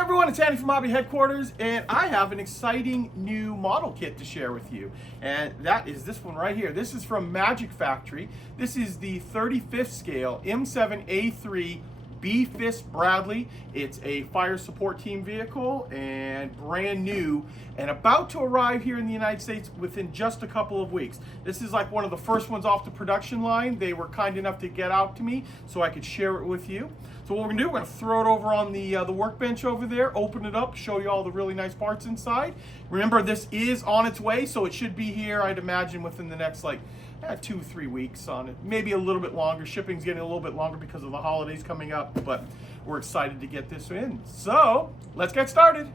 everyone, it's Andy from Hobby Headquarters, and I have an exciting new model kit to share with you. And that is this one right here. This is from Magic Factory. This is the 35th scale M7A3 BFIST Bradley. It's a fire support team vehicle and brand new and about to arrive here in the United States within just a couple of weeks. This is like one of the first ones off the production line. They were kind enough to get out to me so I could share it with you. So what we're gonna do, we're gonna throw it over on the workbench over there, open it up, show you all the really nice parts inside. Remember, this is on its way, so it should be here, I'd imagine, within the next 2-3 weeks on it. Maybe a little bit longer. Shipping's getting a little bit longer because of the holidays coming up, but we're excited to get this in. So let's get started.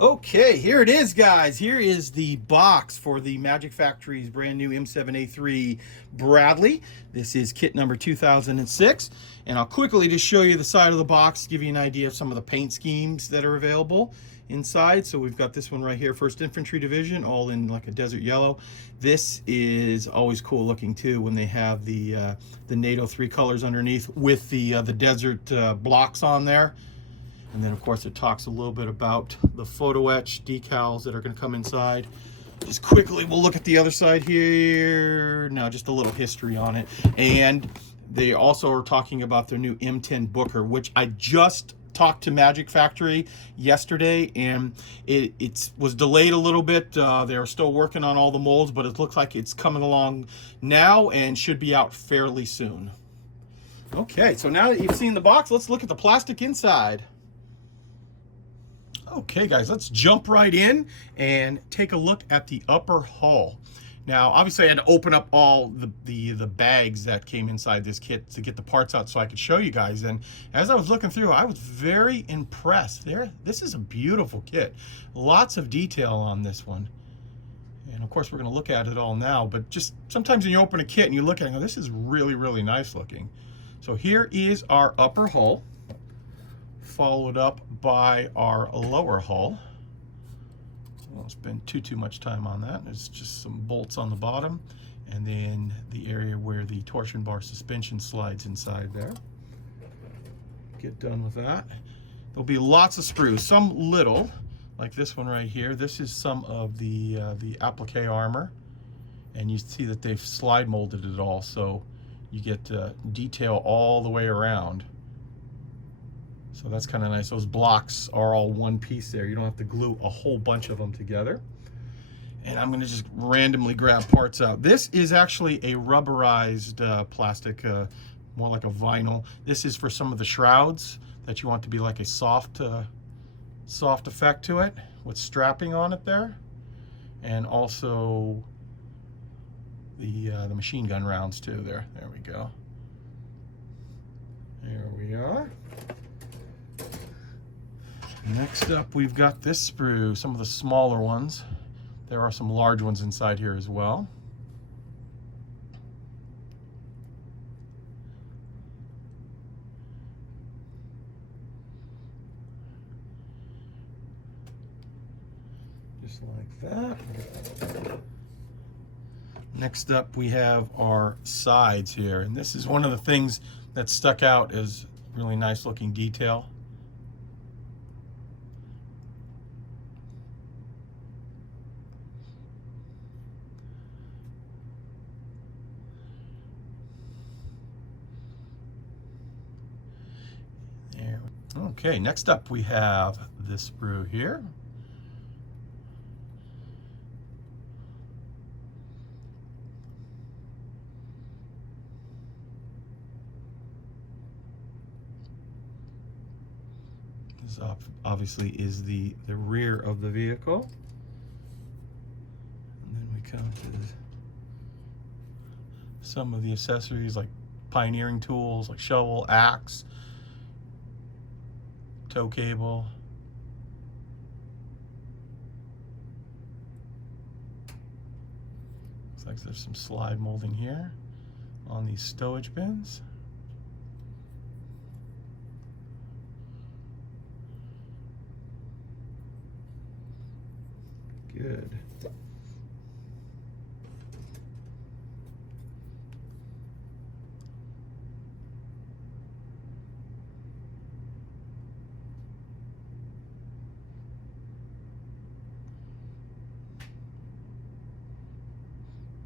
Okay, here it is, guys. Here is the box for the Magic Factory's brand new M7A3 Bradley. This is kit number 2006, and I'll quickly just show you the side of the box, give you an idea of some of the paint schemes that are available inside. So we've got this one right here, 1st Infantry Division, all in like a desert yellow. This is always cool looking too when they have the NATO 3 colors underneath with the desert blocks on there. And then, of course, it talks a little bit about the photo etch decals that are going to come inside. Just quickly, we'll look at the other side here. No, just a little history on it. And they also are talking about their new M10 Booker, which I just talked to Magic Factory yesterday, and it was delayed a little bit. They're still working on all the molds, but it looks like it's coming along now and should be out fairly soon. Okay, so now that you've seen the box, let's look at the plastic inside. Okay, guys, let's jump right in and take a look at the upper hull. Now, obviously, I had to open up all the bags that came inside this kit to get the parts out so I could show you guys. And as I was looking through, I was very impressed. This is a beautiful kit. Lots of detail on this one. And of course, we're going to look at it all now. But just sometimes when you open a kit and you look at it, and go, this is really, really nice looking. So here is our upper hull, followed up by our lower hull. I won't spend too much time on that. There's just some bolts on the bottom, and then the area where the torsion bar suspension slides inside there. Get done with that. There'll be lots of sprues, some little, like this one right here. This is some of the applique armor, and you see that they've slide molded it all, so you get detail all the way around. So that's kind of nice. Those blocks are all one piece there. You don't have to glue a whole bunch of them together. And I'm going to just randomly grab parts out. This is actually a rubberized plastic, more like a vinyl. This is for some of the shrouds that you want to be like a soft effect to it with strapping on it there. And also the machine gun rounds too there. There we go. There we are. Next up, we've got this sprue, some of the smaller ones. There are some large ones inside here as well. Just like that. Next up, we have our sides here. And this is one of the things that stuck out as really nice looking detail. Okay, next up we have this sprue here. This obviously is the rear of the vehicle. And then we come to some of the accessories like pioneering tools like shovel, axe, tow cable. Looks like there's some slide molding here on these stowage bins. good.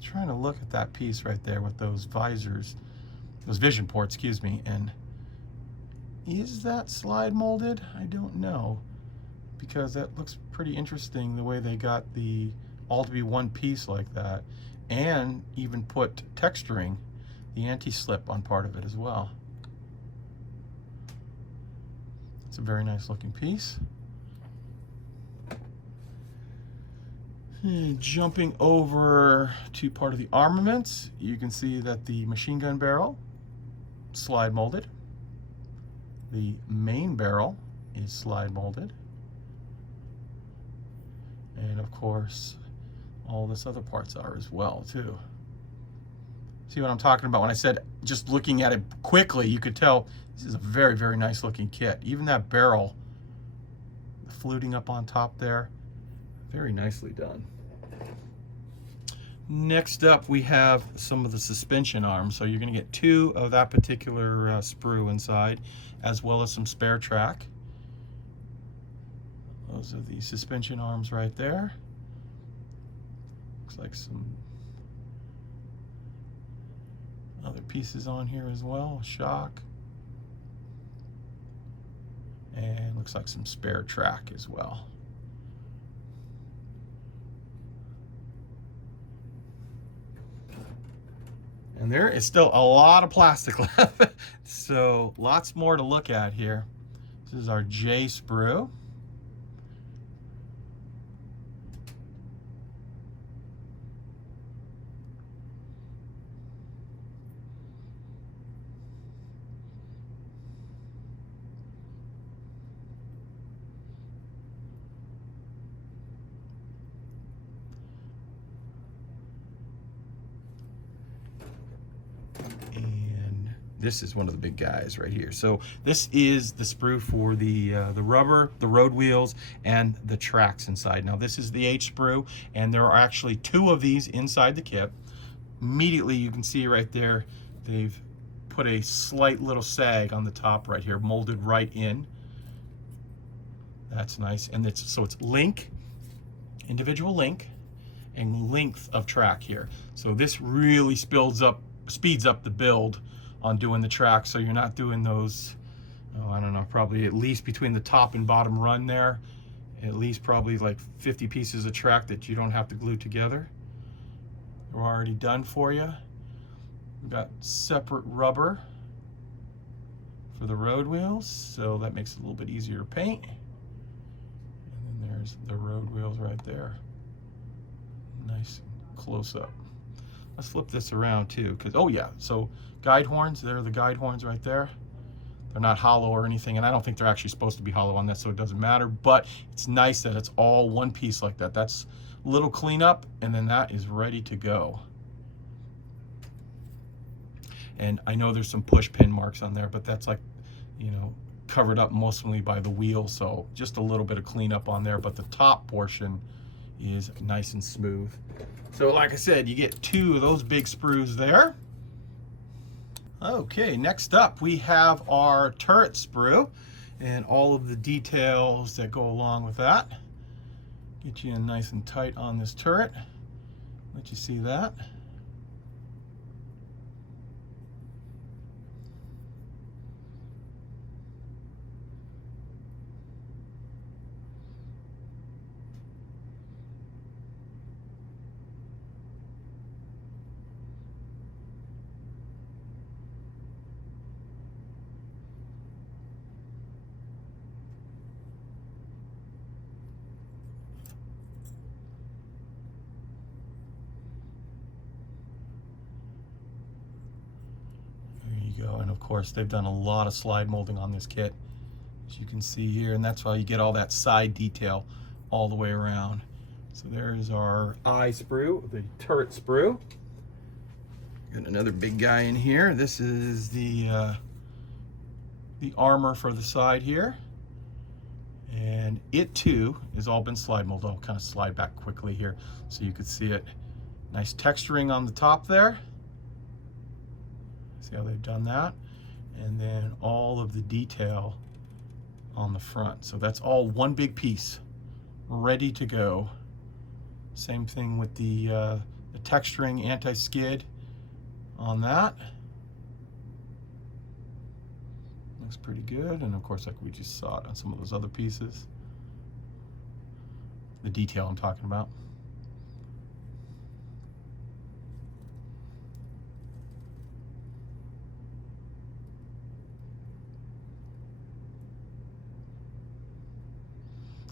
Trying to look at that piece right there with those visors, those vision ports, excuse me, and is that slide molded? I don't know, because that looks pretty interesting the way they got the all to be one piece like that, and even put texturing, the anti-slip on part of it as well. It's a very nice looking piece. Jumping over to part of the armaments, you can see that the machine gun barrel, slide molded. The main barrel is slide molded. And of course, all this other parts are as well too. See what I'm talking about? When I said just looking at it quickly, you could tell this is a very, very nice looking kit. Even that barrel, the fluting up on top there, very nicely done. Next up, we have some of the suspension arms. So you're going to get two of that particular sprue inside, as well as some spare track. Those are the suspension arms right there. Looks like some other pieces on here as well, shock. And looks like some spare track as well. And there is still a lot of plastic left, so lots more to look at here. This is our J sprue. This is one of the big guys right here. So this is the sprue for the rubber, the road wheels, and the tracks inside. Now this is the H sprue, and there are actually two of these inside the kit. Immediately you can see right there, they've put a slight little sag on the top right here, molded right in. That's nice. And so it's link, individual link, and length of track here. So this really speeds up the build on doing the track, so you're not doing those, oh, I don't know, probably at least between the top and bottom run there, at least probably like 50 pieces of track that you don't have to glue together. They're already done for you. We've got separate rubber for the road wheels, so that makes it a little bit easier to paint. And then there's the road wheels right there. Nice close up. Let's flip this around too, because, oh yeah, so guide horns, there are the guide horns right there. They're not hollow or anything, and I don't think they're actually supposed to be hollow on this, so it doesn't matter, but it's nice that it's all one piece like that. That's a little cleanup, and then that is ready to go. And I know there's some push pin marks on there, but that's like, you know, covered up mostly by the wheel, so just a little bit of cleanup on there, but the top portion is nice and smooth. So like I said, you get two of those big sprues there. Okay, next up we have our turret sprue and all of the details that go along with that. Get you in nice and tight on this turret. Let you see that. Go. And of course they've done a lot of slide molding on this kit, as you can see here, and that's why you get all that side detail all the way around. So there's our eye sprue, the turret sprue. Got another big guy in here. This is the armor for the side here, and it too has all been slide molded. I'll kind of slide back quickly here so you could see it. Nice texturing on the top there. See how they've done that? And then all of the detail on the front. So that's all one big piece, ready to go. Same thing with the texturing anti-skid on that. Looks pretty good. And of course, like we just saw it on some of those other pieces. The detail I'm talking about.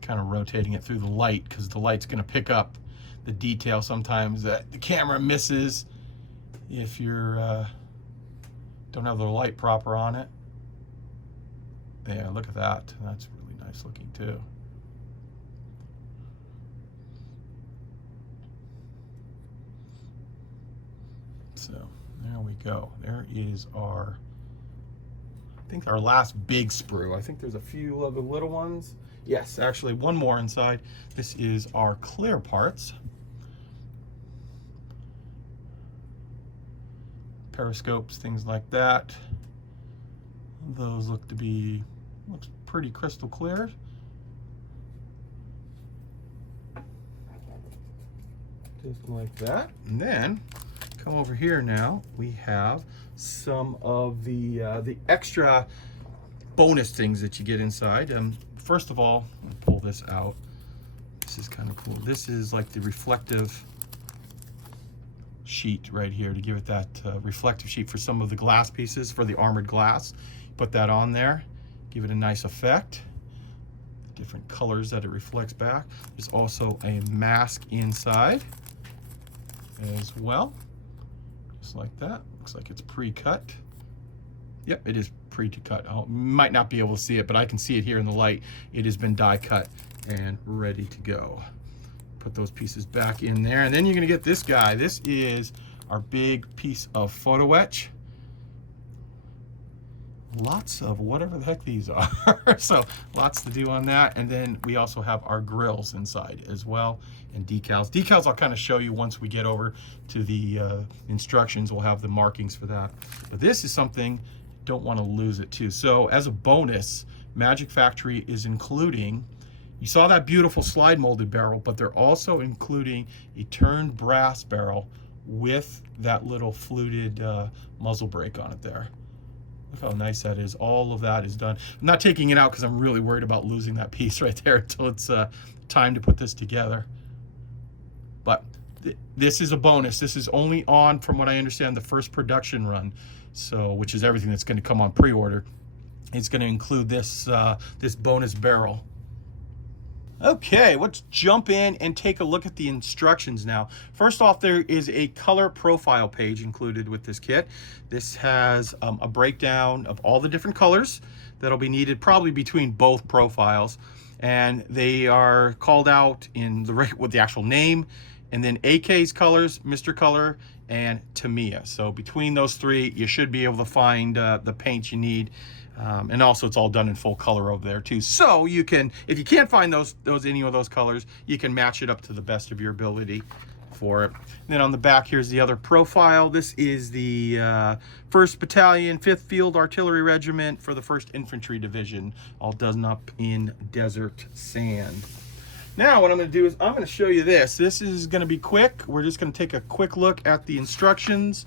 Kind of rotating it through the light because the light's going to pick up the detail sometimes that the camera misses if you're don't have the light proper on it. Yeah, look at that. That's really nice looking too. So there we go. There is our, I think our last big sprue. I think there's a few other little ones. Yes, actually one more inside. This is our clear parts. Periscopes, things like that. Those look to be, looks pretty crystal clear. Just like that. And then come over here now, we have some of the extra bonus things that you get inside. First of all, I'm gonna pull this out. This is kind of cool. This is like the reflective sheet right here to give it that reflective sheet for some of the glass pieces, for the armored glass. Put that on there, give it a nice effect. Different colors that it reflects back. There's also a mask inside as well, just like that. Looks like it's pre-cut. Yep, it is pre-cut. I might not be able to see it, but I can see it here in the light. It has been die cut and ready to go. Put those pieces back in there, and then you're gonna get this guy. This is our big piece of photo etch. Lots of whatever the heck these are. So lots to do on that. And then we also have our grills inside as well, and decals. Decals I'll kind of show you once we get over to the instructions. We'll have the markings for that. But this is something, don't want to lose it too. So as a bonus, Magic Factory is including, you saw that beautiful slide molded barrel, but they're also including a turned brass barrel with that little fluted muzzle brake on it there. Look how nice that is. All of that is done. I'm not taking it out because I'm really worried about losing that piece right there until it's time to put this together. But this is a bonus. This is only on, from what I understand, the first production run, so which is everything that's going to come on pre-order. It's going to include this this bonus barrel. Okay, let's jump in and take a look at the instructions now. First off, there is a color profile page included with this kit. This has a breakdown of all the different colors that'll be needed probably between both profiles. And they are called out in the with the actual name, and then AK's colors, Mr. Color, and Tamiya. So between those three, you should be able to find the paint you need. And also it's all done in full color over there too. So you can, if you can't find any of those colors, you can match it up to the best of your ability for it. And then on the back, here's the other profile. This is the 1st Battalion, 5th Field Artillery Regiment for the 1st Infantry Division, all done up in desert sand. Now what I'm going to do is I'm going to show you this. This is going to be quick. We're just going to take a quick look at the instructions,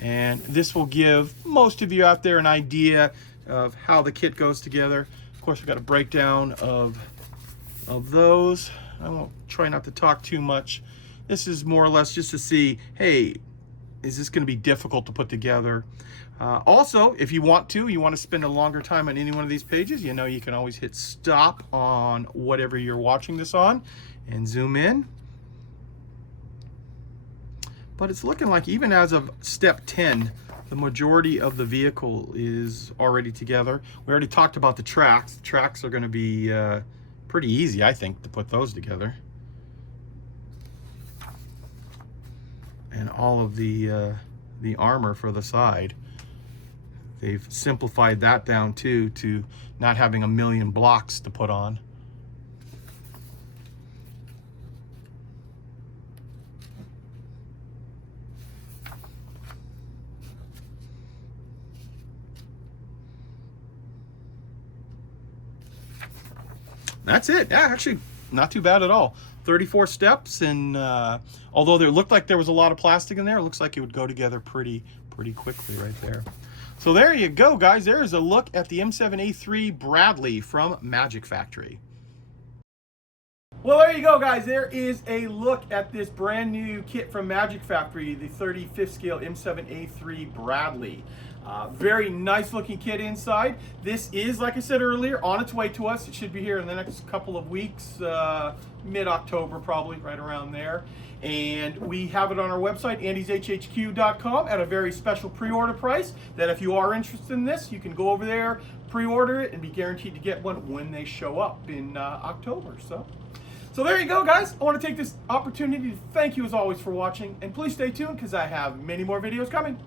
and this will give most of you out there an idea of how the kit goes together. Of course, we've got a breakdown of those. I won't try not to talk too much. This is more or less just to see, hey, is this going to be difficult to put together? Also, if you want to spend a longer time on any one of these pages, you know, you can always hit stop on whatever you're watching this on and zoom in. But it's looking like even as of step 10, the majority of the vehicle is already together. We already talked about the tracks. The tracks are going to be pretty easy, I think, to put those together. And all of the armor for the side. They've simplified that down too, to not having a million blocks to put on. That's it. Yeah, actually, not too bad at all. 34 steps, and although there looked like there was a lot of plastic in there, it looks like it would go together pretty quickly right there. So there you go, guys. There is a look at the M7A3 Bradley from Magic Factory. Well, there you go, guys. There is a look at this brand new kit from Magic Factory, the 35th scale M7A3 Bradley. Very nice looking kit inside. This is, like I said earlier, on its way to us. It should be here in the next couple of weeks, mid-October probably, right around there. And we have it on our website, andyshhq.com, at a very special pre-order price, that if you are interested in this, you can go over there, pre-order it, and be guaranteed to get one when they show up in October. So there you go, guys. I want to take this opportunity to thank you as always for watching, and please stay tuned because I have many more videos coming.